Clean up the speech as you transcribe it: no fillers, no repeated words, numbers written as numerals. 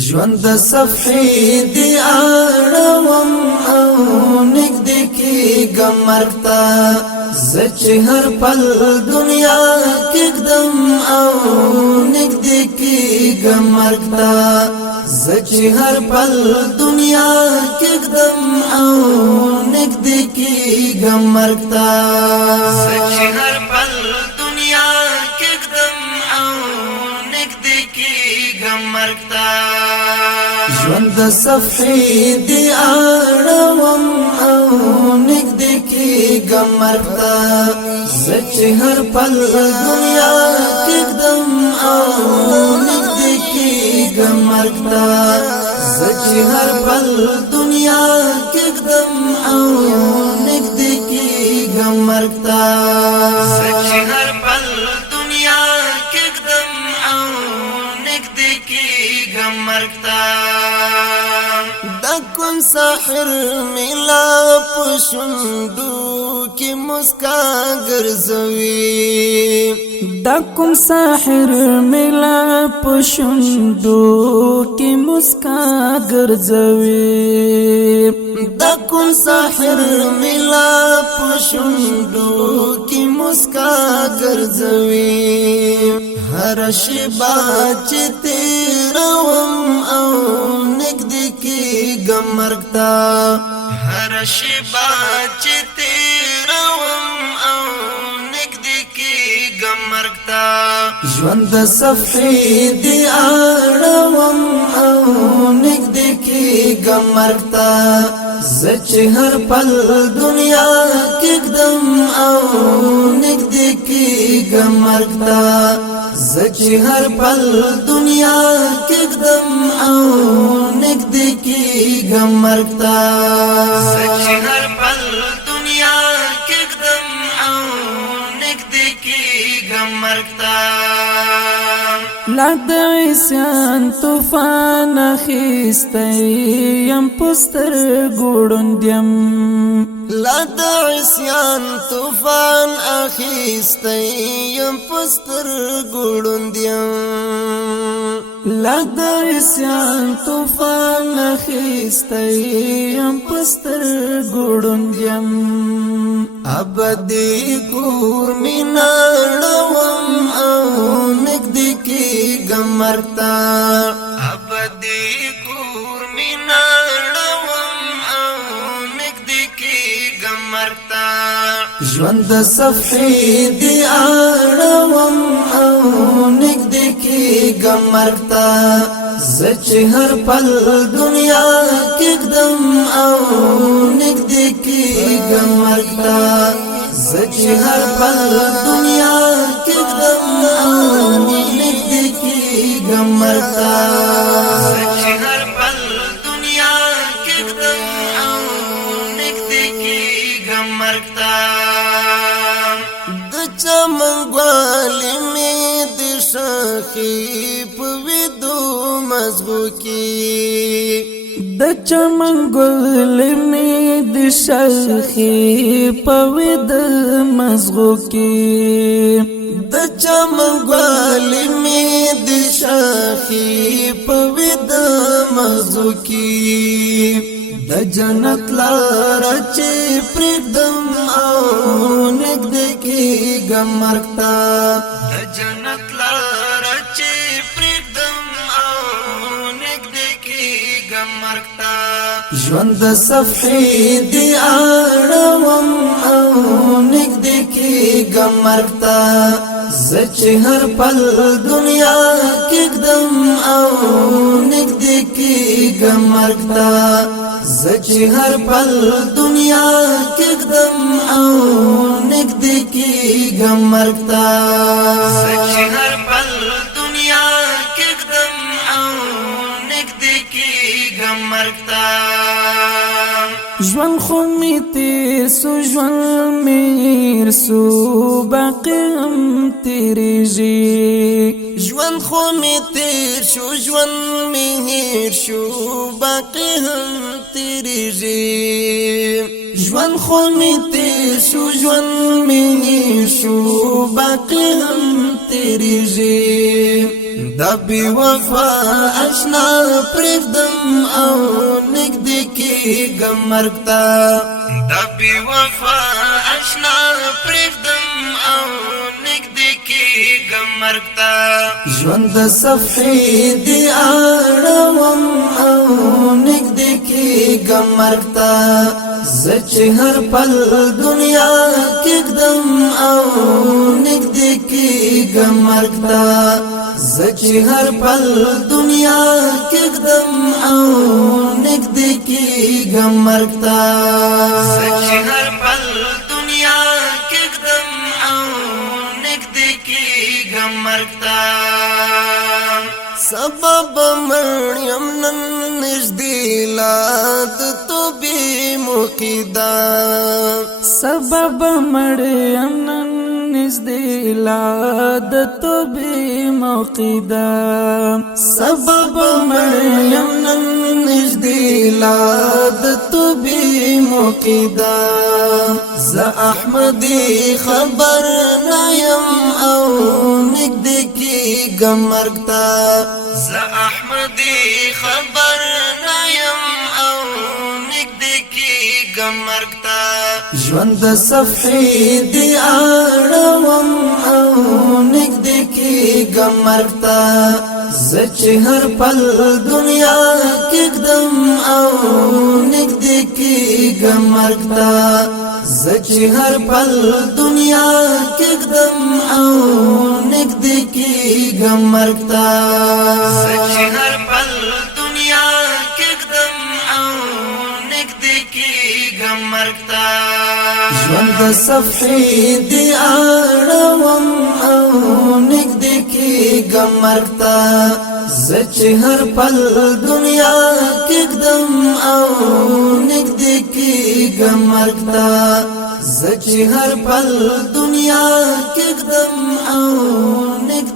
ژوند د صفحې دی اړوم او نږدې کېږم مرګ ته زه چې هر پل دنیا کېږدم او نږدې کېږم مرګ ته زه چې هر پل دنیا کېږدم او نږدې کېږم مرګ ته زه چې هر پل دنیا کېږدم او نږدې کېږم مرګ ته ژوند د صفحې دی اړوم او نږدې کېږم مرګ ته زه چې هر پل دنیا کېږدم او نږدې کېږم مرګ ته زه چې هر پل دنیا کېږدم او نږدې کېږم مرګ ته زه چې هر پل دنیا کېږدم او نږدې کېږم مرګ ته کوم ساحر ملا پښوندو کې مسکا ګرځوي دا کوم ساحر ملا پښوندو کې مسکا ګرځوي دا کوم ساحر ملا پښوندو کې مسکا ګرځوي هر شیبا چې تیروم او نږدې کېږم مرګ ته هر شیبا چې تیروم او نږدې کېږم مرګ ته ژوند د صفحې دی اړوم او نږدې کېږم مرګ ته زه چې هر پل دنیا کېږدم او نږدې کېږم مرګ ته زه چې هر پل دنیا کېږدم او نږدې کېږم مرګ ته زه چې هر پل دنیا کېږدم او نږدې کېږم مرګ ته لا د عصیان طوفان اخیستی یم پستر ګوړندیم لا د عصیان طوفان اخیستی یم پستر ګوړندیم لا د عصیان طوفان اخیستی یم پستر ګوړندیم ابدي کور مینا لوم او نږدې کېږم مرګ ته ابدي کور مینا لوم او نږدې کېږم مرګ ته ژوند د صفحې دی اړوم او نږدې کېږم مرګ ته زه چې هر پل دنیا کېږدم او نږدې کېږم مرګ ته زه چې هر پل دنیا کېږدم او نږدې کېږم مرګ ته زه چې هر پل دنیا کېږدم او نږدې کېږم مرګ ته د چمن ګلې مې د شاخې په ویدو مزغو کې د چمن ګل می د شاخې په ود مزغو کې د چمن ګل می د شاخې په ود مزغو کې د جنت لار چې پرېږدم او نږدې کېږم مرګ ته د جنت لار چې پرېږدم او نږدې کېږم مرګ ته ژوند د صفحې دی اړوم او نږدې کېږم مرګ ته زه چې هر پل دنیا کېږدم او نږدې کېږم مرګ ته زه چې هر پل دنیا کېږدم او نږدې کېږم مرګ ته زه چې هر پل دنیا کېږدم او نږدې کېږم مرګ ته ژوند خو می تیر سو ژوند می هیر سو باقی هم تیریږي ژوند خو می تیر شو ژوند می هیر شو باقی هم تیریږي ژوند خو می تیر شو ژوند می هیر شو باقی هم تیریږي د دا بی وفا اشنا پرېږدم او نږدې کېږم مرګ ته دا بی وفا اشنا پرېږدم او نږدې کېږم مرګ ته ژوند د صفحې دې اړوم او نږدې کېږم مرګ ته زه چې هر پل دنیا کېږدم او نږدې کېږم مرګ ته زه چې هر پل دنیا کېږدم او نږدې کېږم مرګ ته زه چې هر پل دنیا کېږدم او نږدې کېږم مرګ ته سبب مړ یم نن نږدې لا د توبې موقدا سبب مړ یم نن نږدې لا د توبې موقدا سبب مړ یم نن نږدې لا د توبې موقدا زه احمدي خبر نه یم او نږدې کېږم مرګ ته زه احمدي خبر نه یم او نږدې کېږم مرګ ته ژوند د صفحې دې اړوم او نږدې کېږم مرګ ته زه چې هر پل دنیا کېږدم او نږدې کېږم مرګ ته زه چې هر پل دنیا کېږدم او نږدې کېږم مرګ ته زه چې هر پل دنیا کېږدم او نږدې کېږم مرګ ته ژوند د صفحې دې اړوم او نږدې کېږم مرګ ته زه چې هر پل دنیا کېږدم او نږدې کېږم مرګ ته زه چې هر پل دنیا کېږدم او نږدې